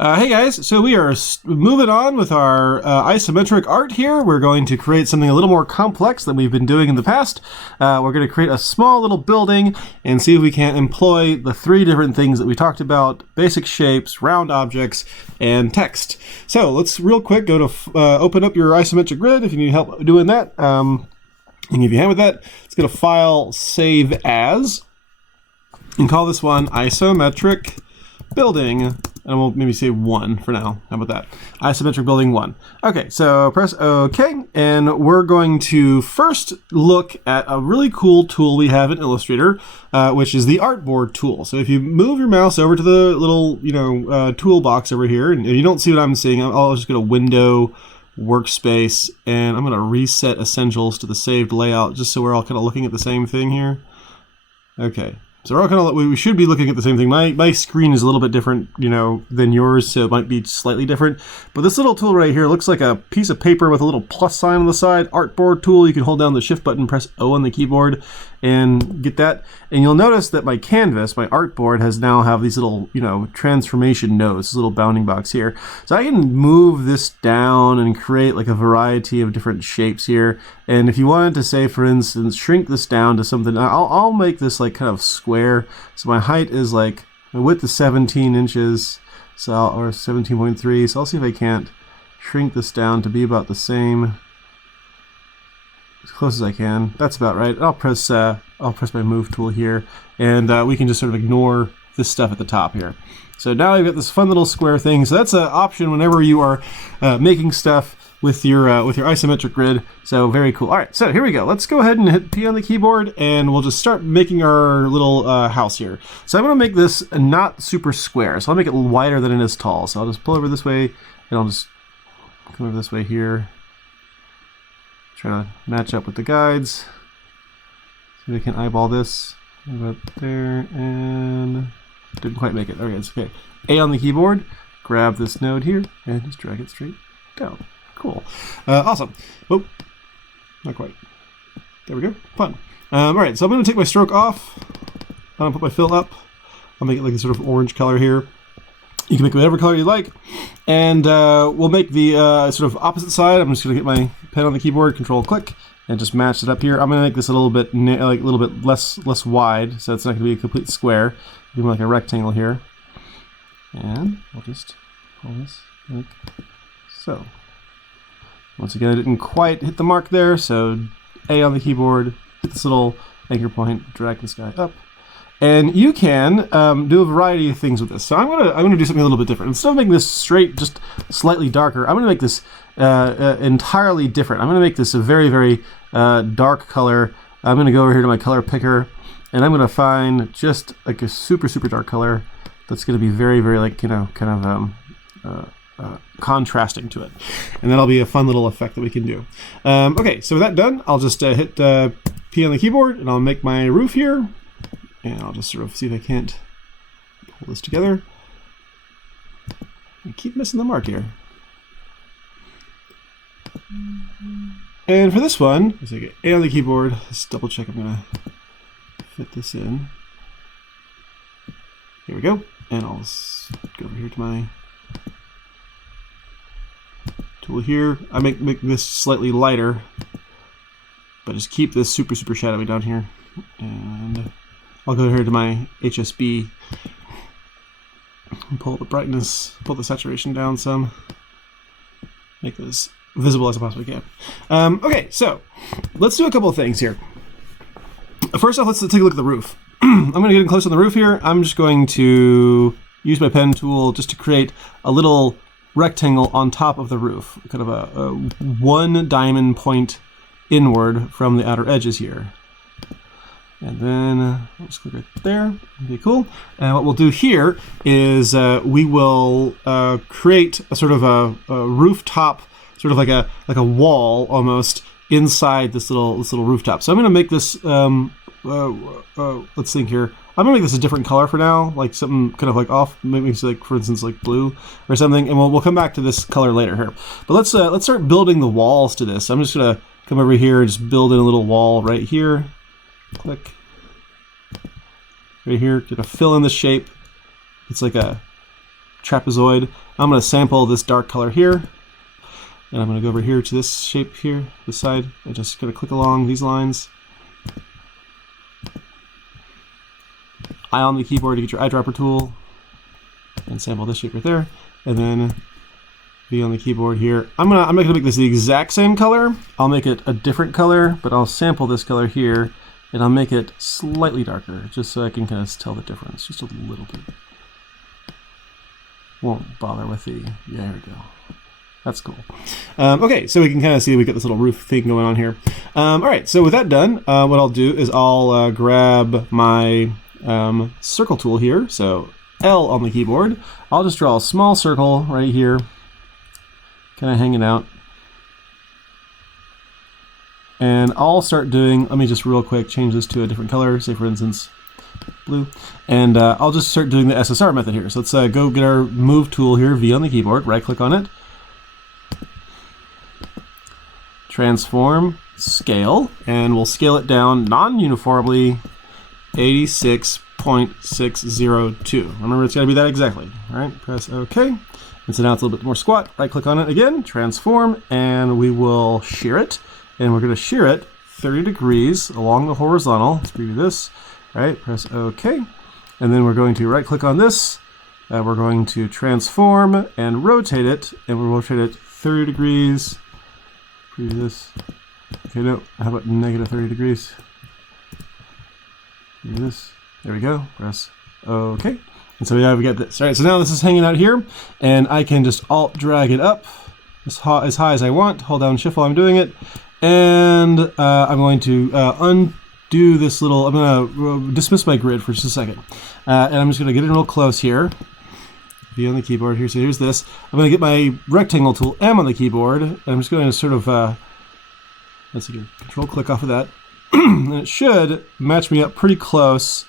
Hey guys, so we are moving on with our isometric art here. We're going to create something a little more complex than we've been doing in the past. We're going to create a small little building and see if we can employ the three different things that we talked about: basic shapes, round objects, and text. So let's real quick go to open up your isometric grid if you need help doing that. And if you have with that, let's go to File, Save As, and call this one Isometric Building. And we'll maybe say 1 for now. How about that? Isometric building 1. Okay, so press OK, and we're going to first look at a really cool tool we have in Illustrator, which is the Artboard Tool. So if you move your mouse over to the little, toolbox over here, and if you don't see what I'm seeing, I'll just go to Window, Workspace, and I'm going to reset Essentials to the saved layout, just so we're all kind of looking at the same thing here. Okay. So we're all kind of, we should be looking at the same thing. My screen is a little bit different, than yours, so it might be slightly different. But this little tool right here looks like a piece of paper with a little plus sign on the side. Artboard Tool. You can hold down the Shift button, press O on the keyboard, and get that. And you'll notice that my canvas, my artboard, has now have these little, transformation nodes, this little bounding box here. So I can move this down and create like a variety of different shapes here. And if you wanted to say, for instance, shrink this down to something, I'll make this like kind of square. So my height is like, my width is 17 inches, or 17.3. So I'll see if I can't shrink this down to be about the same, as close as I can. That's about right. I'll press my move tool here, and we can just sort of ignore this stuff at the top here. So now I've got this fun little square thing. So that's an option whenever you are making stuff with your isometric grid. So very cool. All right, so here we go. Let's go ahead and hit P on the keyboard, and we'll just start making our little house here. So I'm going to make this not super square. So I'll make it a little wider than it is tall. So I'll just pull over this way, and I'll just come over this way here. Try to match up with the guides. See if I can eyeball this. About there, and didn't quite make it. Okay, it's okay. A on the keyboard. Grab this node here, and just drag it straight down. Cool. Awesome. Oh, not quite. There we go. Fun. All right, so I'm going to take my stroke off. I'm going to put my fill up. I'll make it like a sort of orange color here. You can make whatever color you like. And we'll make the sort of opposite side. I'm just going to get my pen on the keyboard, Control-click, and just match it up here. I'm going to make this a little bit less wide, so it's not going to be a complete square. It'll be more like a rectangle here. And I'll just pull this like so. Once again, I didn't quite hit the mark there, so A on the keyboard, hit this little anchor point, drag this guy up. And you can do a variety of things with this. So I'm gonna do something a little bit different. Instead of making this straight, just slightly darker, I'm gonna make this entirely different. I'm gonna make this a very, very dark color. I'm gonna go over here to my color picker, and I'm gonna find just like a super, super dark color that's gonna be very, very like, kind of contrasting to it. And that'll be a fun little effect that we can do. Okay, so with that done, I'll just hit P on the keyboard, and I'll make my roof here. And I'll just sort of see if I can't pull this together. I keep missing the mark here. And for this one, let's get A on the keyboard. Let's double check I'm gonna fit this in. Here we go. And I'll go over here to my tool here. I make this slightly lighter, but just keep this super, super shadowy down here. And I'll go here to my HSB and pull the brightness, pull the saturation down some, make this as visible as I possibly can. Okay, so let's do a couple of things here. First off, let's take a look at the roof. I'm going to get in close on the roof here. I'm just going to use my pen tool just to create a little rectangle on top of the roof, kind of a one diamond point inward from the outer edges here. And then I'll just click right there. Okay, cool. And what we'll do here is we will create a sort of a rooftop, sort of like a wall almost inside this little rooftop. So I'm going to make this. Let's think here. I'm gonna make this a different color for now, like something kind of like off, maybe it's like, for instance, like blue or something. And we'll come back to this color later here. But let's start building the walls to this. I'm just gonna come over here and just build in a little wall right here. Click right here. Gonna fill in the shape. It's like a trapezoid. I'm going to sample this dark color here. And I'm going to go over here to this shape here, this side. I'm just going to click along these lines. I on the keyboard to get your eyedropper tool. And sample this shape right there. And then V on the keyboard here. I'm not gonna make this the exact same color. I'll make it a different color, but I'll sample this color here. And I'll make it slightly darker, just so I can kind of tell the difference, just a little bit. Won't bother with the, yeah, there we go. That's cool. Okay, so we can kind of see we got this little roof thing going on here. All right, so with that done, what I'll do is I'll grab my circle tool here. So L on the keyboard. I'll just draw a small circle right here, kind of hanging out. And I'll start doing, let me just real quick change this to a different color, say for instance, blue. And I'll just start doing the SSR method here. So let's go get our move tool here, V on the keyboard, right click on it. Transform, scale, and we'll scale it down non-uniformly, 86.602. Remember, it's got to be that exactly. All right, press OK. And so now it's a little bit more squat. Right click on it again, transform, and we will shear it. And we're going to shear it 30 degrees along the horizontal. Let's preview this. All right, press OK. And then we're going to right click on this. We're going to transform and rotate it. And we'll rotate it 30 degrees. Preview this. Okay, no, how about negative 30 degrees? Preview this. There we go. Press OK. And so yeah, we got this. All right, so now this is hanging out here. And I can just Alt drag it up as high as I want. Hold down Shift while I'm doing it. And I'm going to undo this little, I'm going to dismiss my grid for just a second. And I'm just going to get in real close here. V on the keyboard here, so here's this. I'm going to get my rectangle tool, M on the keyboard, and I'm just going to sort of, let's see, control click off of that. And it should match me up pretty close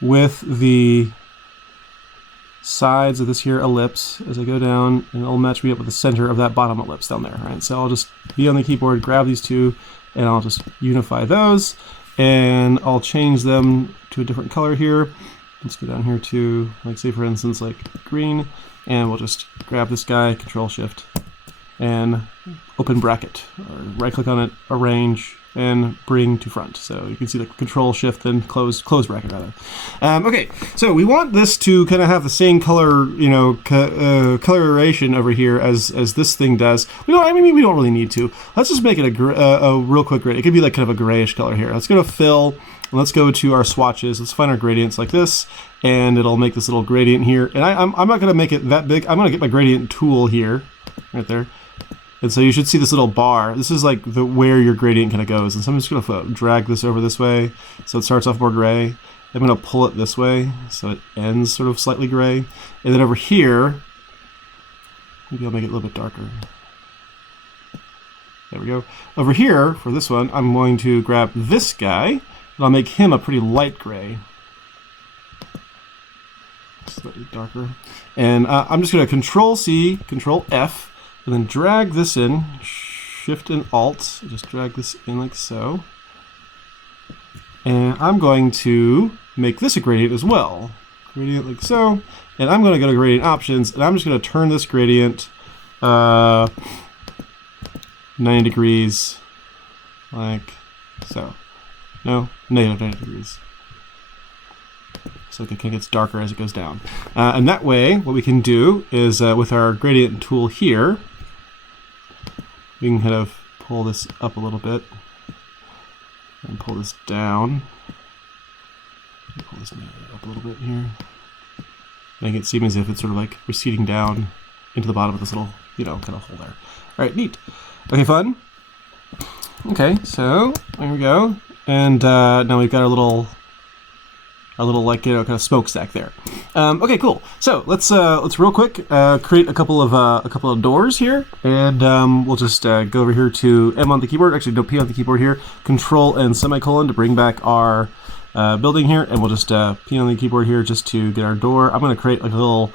with the sides of this here ellipse as I go down, and it'll match me up with the center of that bottom ellipse down there. Right? So I'll just be on the keyboard, grab these two, and I'll just unify those, and I'll change them to a different color here. Let's go down here to, like, say for instance, like green, and we'll just grab this guy, Control Shift, and open bracket, or right click on it, arrange, and bring to front. So you can see the Control Shift and close bracket rather. Okay, so we want this to kind of have the same color, you know, coloration over here as this thing does. We don't really need to. Let's just make it a real quick gradient. It could be like kind of a grayish color here. Let's go to Fill, and let's go to our swatches. Let's find our gradients like this, and it'll make this little gradient here. And I'm not going to make it that big. I'm going to get my gradient tool here, right there. And so you should see this little bar. This is like where your gradient kind of goes. And so I'm just going to drag this over this way so it starts off more gray. I'm going to pull it this way so it ends sort of slightly gray. And then over here, maybe I'll make it a little bit darker. There we go. Over here, for this one, I'm going to grab this guy, and I'll make him a pretty light gray. Slightly darker. And I'm just going to Control-C, Control-F, and then drag this in, Shift and Alt, just drag this in like so. And I'm going to make this a gradient as well. Gradient like so. And I'm going to go to Gradient Options, and I'm just going to turn this gradient 90 degrees, like so. No, negative 90 degrees. So it kind of gets darker as it goes down. And that way, what we can do is, with our gradient tool here, we can kind of pull this up a little bit and pull this down. Pull this up a little bit here. Make it seem as if it's sort of like receding down into the bottom of this little, you know, kind of hole there. All right, neat. Okay, fun. Okay, so there we go. And now we've got our little like, you know, kind of smokestack there. Okay, cool. So let's real quick create a couple of doors here, and we'll just go over here to M on the keyboard. Actually, no, P on the keyboard here. Control and semicolon to bring back our building here, and we'll just P on the keyboard here just to get our door. I'm going to create like a little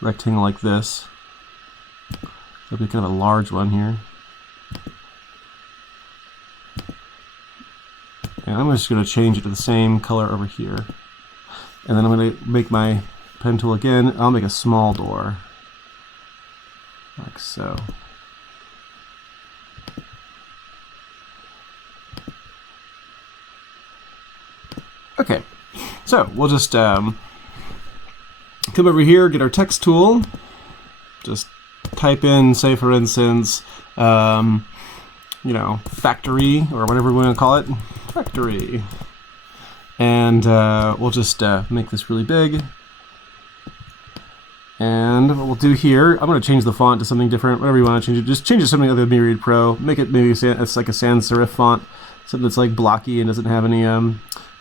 rectangle like this. It'll be kind of a large one here. And I'm just going to change it to the same color over here. And then I'm going to make my pen tool again. I'll make a small door, like so. Okay, so we'll just come over here, get our text tool, just type in, say for instance, you know, factory, or whatever we want to call it, factory. And we'll just make this really big. And what we'll do here, I'm going to change the font to something different, whatever you want to change it. Just change it to something other than Myriad Pro. Make it maybe it's like a sans serif font, something that's like blocky and doesn't have any, I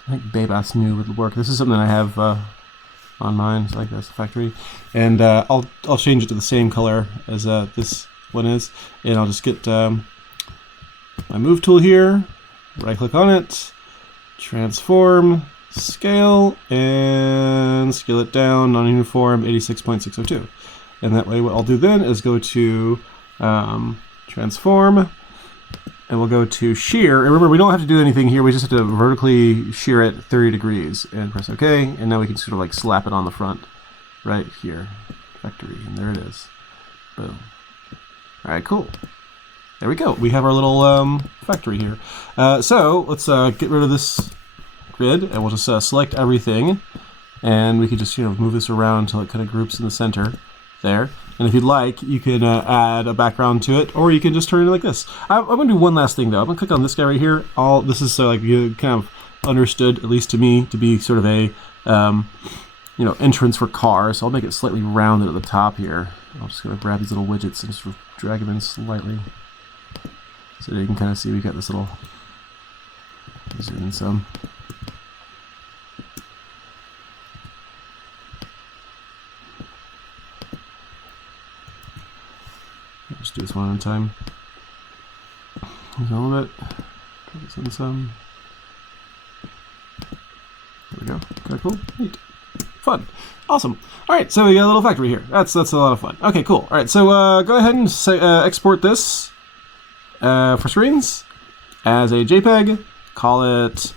think Bebas New would work. This is something I have on mine, so like that's the factory. And I'll change it to the same color as this one is. And I'll just get my move tool here, right click on it, transform, scale, and scale it down, non-uniform, 86.602. And that way what I'll do then is go to transform, and we'll go to shear. And remember, we don't have to do anything here, we just have to vertically shear it 30 degrees and press OK. And now we can sort of like slap it on the front right here, factory, and there it is. Boom. All right, cool. There we go. We have our little factory here. So let's get rid of this grid, and we'll just select everything, and we can just move this around until it kind of groups in the center there. And if you'd like, you can add a background to it, or you can just turn it like this. I'm going to do one last thing though. I'm going to click on this guy right here. This is so like you kind of understood, at least to me, to be sort of a entrance for cars. So I'll make it slightly rounded at the top here. I'm just going to grab these little widgets and just drag them in slightly. So you can kind of see we got this little, zoom in some. Just do this one at a time. Here's all of it. Put this in some. There we go. Okay, cool. Neat. Fun. Awesome. All right, so we got a little factory here. That's a lot of fun. Okay, cool. All right, so go ahead and say, export this for screens as a JPEG. Call it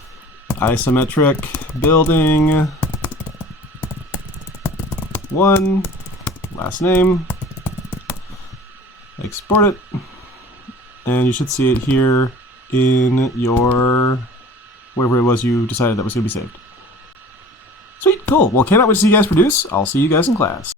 Isometric Building 1, last name. Export it, and you should see it here in your, wherever it was you decided that was going to be saved. Sweet, cool. Well, cannot wait to see you guys produce. I'll see you guys in class.